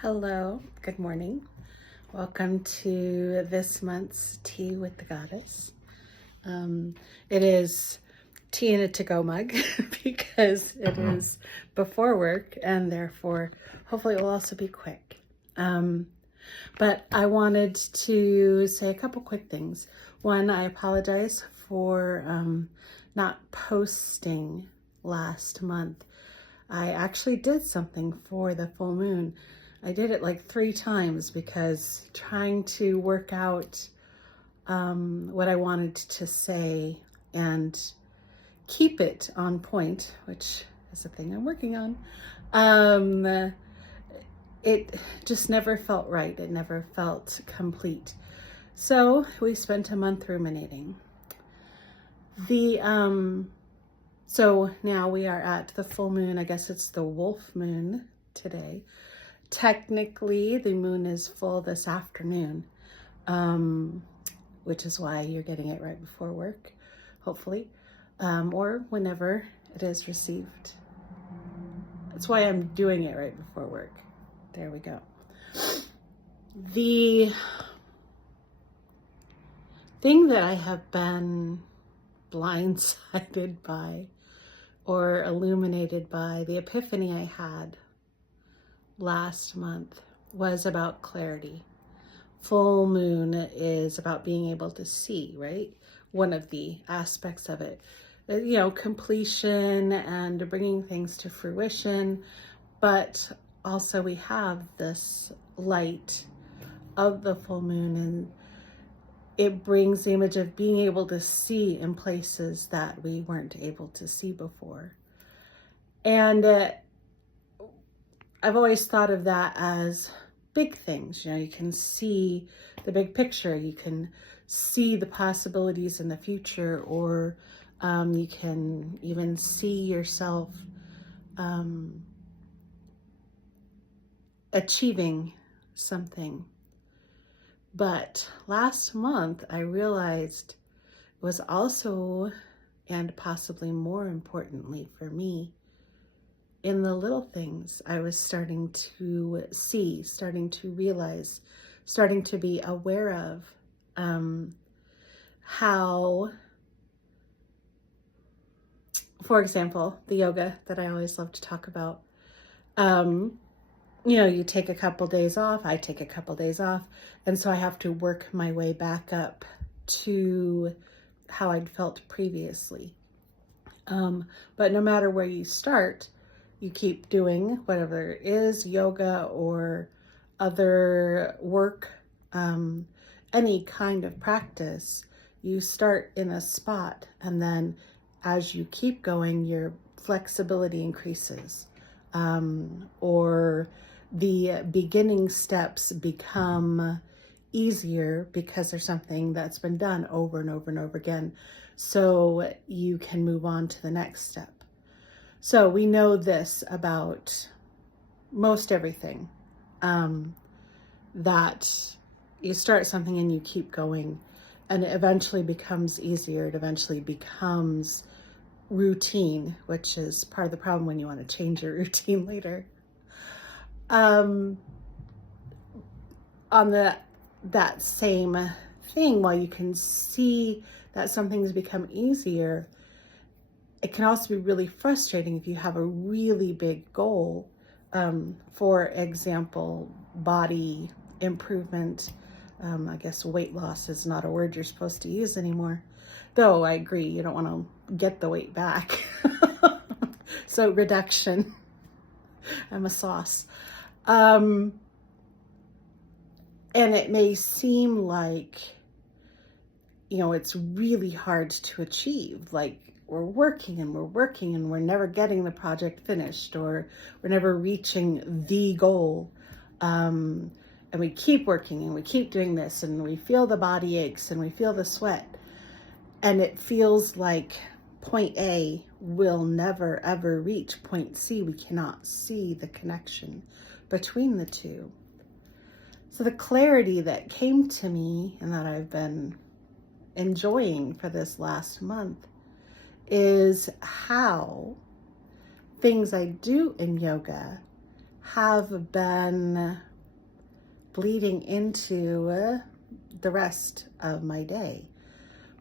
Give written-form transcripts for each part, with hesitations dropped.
Hello, good morning. Welcome to this month's Tea with the Goddess. It is tea in a to-go mug because it is before work and therefore hopefully it will also be quick. But I wanted to say a couple quick things. One, I apologize for not posting last month. I actually did something for the full moon. I did it like 3 times because trying to work out what I wanted to say and keep it on point, which is a thing I'm working on, it just never felt right. It never felt complete. So we spent a month ruminating. So now we are at the full moon. I guess it's the wolf moon today. Technically, the moon is full this afternoon, which is why you're getting it right before work, hopefully, or whenever it is received. That's why I'm doing it right before work. There we go. The thing that I have been blindsided by or illuminated by, the epiphany I had last month was about clarity. Full moon is about being able to see, right? One of the aspects of it, completion and bringing things to fruition. But also we have this light of the full moon, and it brings the image of being able to see in places that we weren't able to see before. And I've always thought of that as big things. You can see the big picture. You can see the possibilities in the future, or you can even see yourself achieving something. But last month, I realized it was also, and possibly more importantly for me, in the little things I was starting to see, starting to realize, starting to be aware of how, for example, the yoga that I always love to talk about, you take a couple days off, I take a couple days off, and so I have to work my way back up to how I'd felt previously. But no matter where you start, you keep doing whatever it is, yoga or other work, any kind of practice. You start in a spot, and then as you keep going, your flexibility increases, or the beginning steps become easier because there's something that's been done over and over and over again, so you can move on to the next step. So we know this about most everything, that you start something and you keep going, and it eventually becomes easier. It eventually becomes routine, which is part of the problem when you want to change your routine later. On that same thing, while you can see that some things become easier, it can also be really frustrating if you have a really big goal. For example, body improvement. I guess weight loss is not a word you're supposed to use anymore. Though I agree, you don't want to get the weight back. So reduction. I'm a sauce. And it may seem like, it's really hard to achieve. Like, we're working and we're never getting the project finished, or we're never reaching the goal. And we keep working and we keep doing this, and we feel the body aches and we feel the sweat. And it feels like point A will never ever reach point C. We cannot see the connection between the two. So the clarity that came to me, and that I've been enjoying for this last month, is how things I do in yoga have been bleeding into the rest of my day.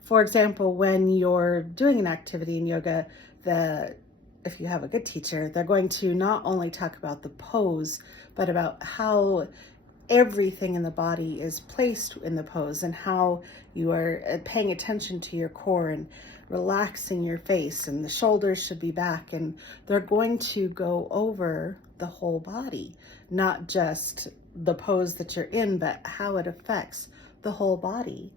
For example, when you're doing an activity in yoga, if you have a good teacher, they're going to not only talk about the pose, but about how everything in the body is placed in the pose and how you are paying attention to your core and relaxing your face, and the shoulders should be back, and they're going to go over the whole body, not just the pose that you're in, but how it affects the whole body.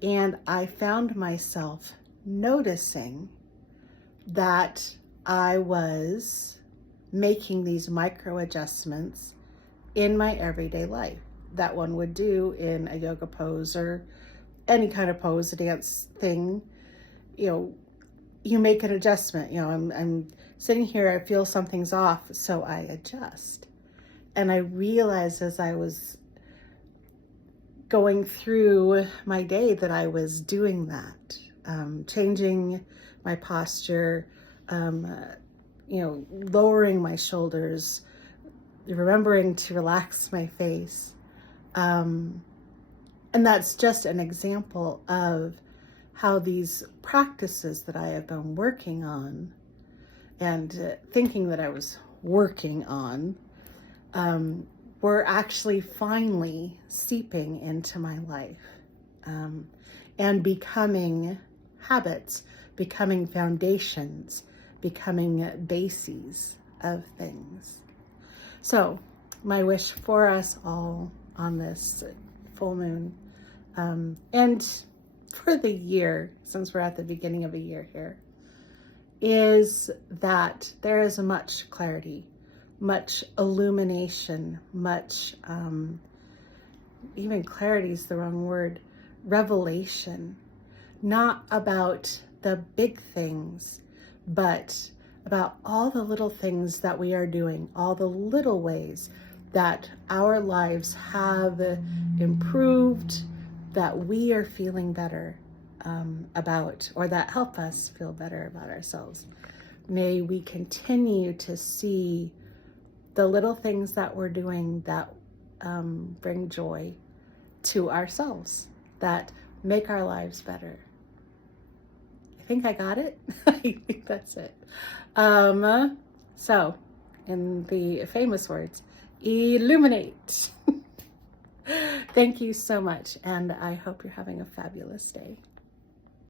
And I found myself noticing that I was making these micro adjustments in my everyday life that one would do in a yoga pose or any kind of pose, a dance thing. You make an adjustment. I'm sitting here, I feel something's off, so I adjust. And I realized as I was going through my day that I was doing that, changing my posture, lowering my shoulders, remembering to relax my face. And that's just an example of how these practices that I have been working on and thinking that I was working on were actually finally seeping into my life and becoming habits, becoming foundations, becoming bases of things. So my wish for us all on this full moon and for the year, since we're at the beginning of a year here, is that there is much clarity, much illumination, much, even clarity is the wrong word, revelation, not about the big things, but about all the little things that we are doing, all the little ways that our lives have improved, that we are feeling better about, or that help us feel better about ourselves. May we continue to see the little things that we're doing that bring joy to ourselves, that make our lives better. I think I got it. I think that's it. So, in the famous words, illuminate. Thank you so much, and I hope you're having a fabulous day.